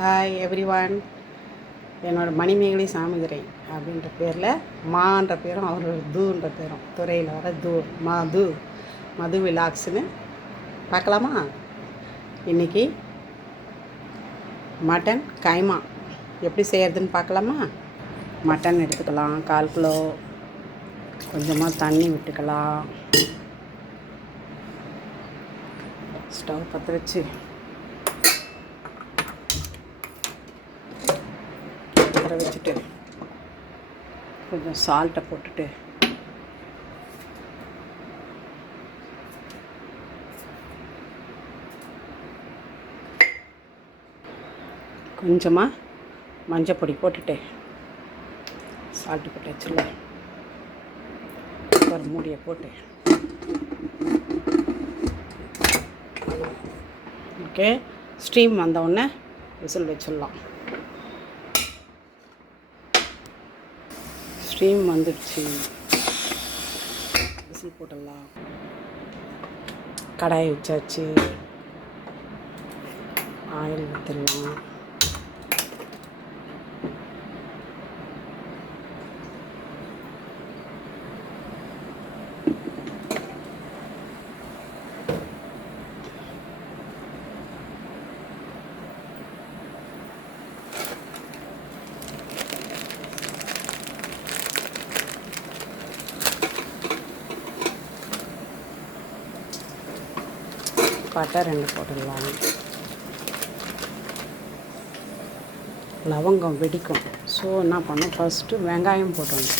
Hi everyone. என்னோடய மணிமேகலை சாமிதுரை அப்படின்ற பேரில் மான்ற பேரும் அவரோட தூன்ற பேரும் துறையில் வர மது விலாக்ஸ்னு பார்க்கலாமா? இன்றைக்கி மட்டன் கைமா எப்படி செய்கிறதுன்னு பார்க்கலாமா? மட்டன் எடுத்துக்கலாம், 1/4 கிலோ. கொஞ்சமாக தண்ணி விட்டுக்கலாம். ஸ்டவ் பற்ற வச்சு வச்சுட்டு கொஞ்சம் சால்ட்டை போட்டுட்டு கொஞ்சமாக மஞ்சள் பொடி போட்டுட்டு சால்ட்டு போட்டு வச்சிடலாம். ஒரு மூடியை போட்டு ஓகே, ஸ்டீம் வந்தவுடனே விசில் வச்சிடலாம். ஸ்டீம் வந்துடுச்சு, விசில் போட்டுடலாம். கடாயை வச்சாச்சு, ஆயில் ஊற்றிடலாம். பட்டை 2 போட்டுடலாம். லவங்கம் வெடிக்கும். ஸோ என்ன பண்ணோம், ஃபஸ்ட்டு வெங்காயம் போட்டணும்.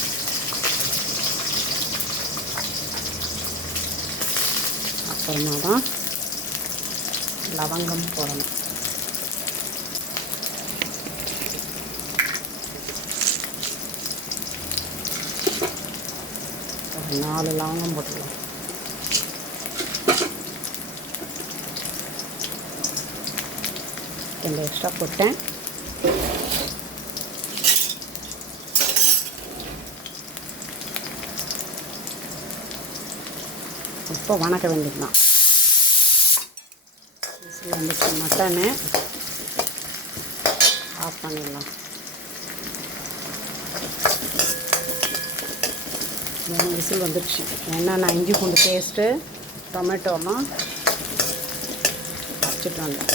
அப்புறமா தான் லவங்கம் போடணும். ஒரு 4 லவங்கம் போட்டுக்கலாம். கொஞ்சம் எக்ஸ்ட்ரா போட்டேன். இப்போ வணக்க வேண்டியதுதான். விசில் வந்துச்சு, மட்டனு ஆஃப் பண்ணிடலாம். விசில் வந்துடுச்சு. என்னென்ன இஞ்சி பூண்டு பேஸ்ட்டு, டொமேட்டோலாம் அரைச்சிட்டு வந்தேன்.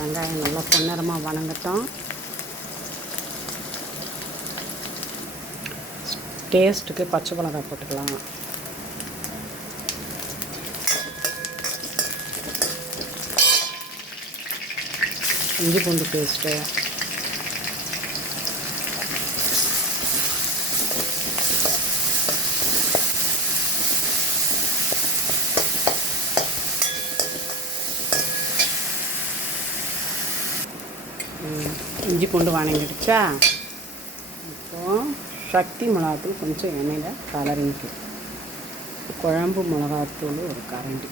வெங்காயம் நல்லா பொன்னிறமாக வணங்கட்டும். டேஸ்ட்டுக்கு பச்சை மிளகாய் போட்டுக்கலாம். இஞ்சி பூண்டு பேஸ்ட்டு, இஞ்சி பூண்டு வணங்கிடுச்சா? இப்போது சக்தி மிளகாத்தூள் கொஞ்சம் எண்ணெயில் கலரிங்க்கு, குழம்பு மிளகாத்தூள் ஒரு கரண்டி,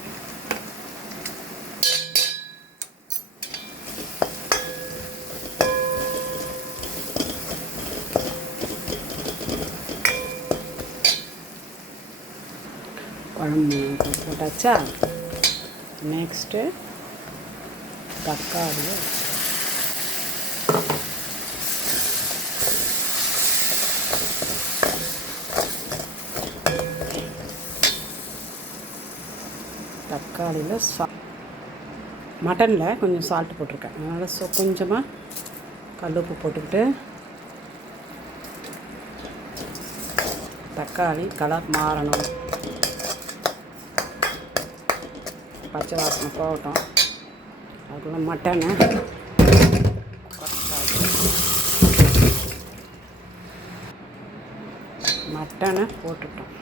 குழம்பு மிளகாத்தூள் போட்டாச்சா? நெக்ஸ்ட்டு தக்காளி, தக்காளியில் மட்டனில் கொஞ்சம் சால்ட்டு போட்டிருக்கேன். அதனால் கொஞ்சமாக கல்லுப்பு போட்டுக்கிட்டு தக்காளி கலர் மாறணும், பச்சை வாசனை போகட்டும். அதுக்குள்ள மட்டனை போட்டுட்டோம்.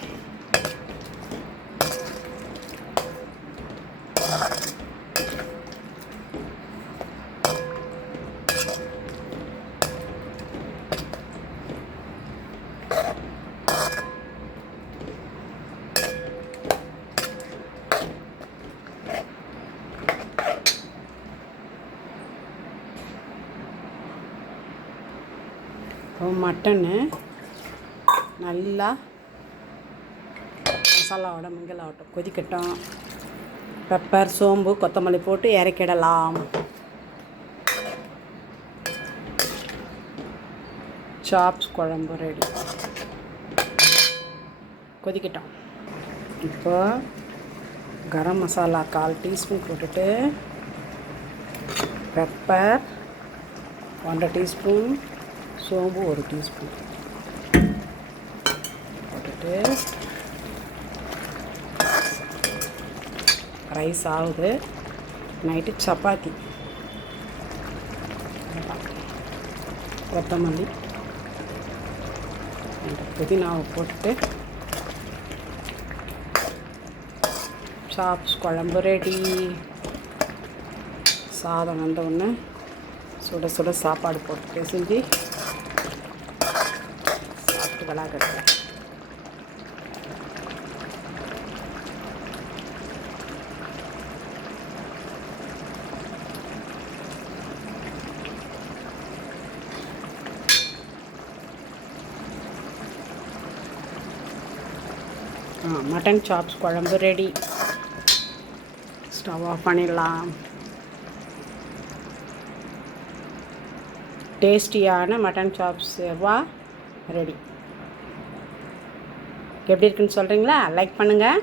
மட்டனு நல்லா மசாலாவோட மிங்கல் ஆகட்டும், கொதிக்கட்டும். பெப்பர், சோம்பு, கொத்தமல்லி போட்டு இறக்கிடலாம். சாப்ஸ் குழம்பு ரெடி. கொதிக்கட்டும். இப்போ கரம் மசாலா 1/4 டீஸ்பூன் போட்டுட்டு, பெப்பர் 1/2 டீஸ்பூன், சோம்பு 1 டீஸ்பூன் போட்டுட்டு ரைஸ் ஆகுது. நைட்டு சப்பாத்தி, கொத்தமல்லி, புதினாவை போட்டுட்டு சாப்ஸ் குழம்பு ரெடி. சாதம் வந்தவுடனே சுட சுட சாப்பாடு போட்டு பிசைஞ்சு சாப்பிட்டு விளாடுறது. மட்டன் சாப்ஸ் குழம்பு ரெடி. ஸ்டவ் ஆஃப் பண்ணிடலாம். டேஸ்டியான மட்டன் சாப்ஸ் சேர்வா ரெடி. எப்படி இருக்குன்னு சொல்கிறீங்களா? லைக் பண்ணுங்கள்.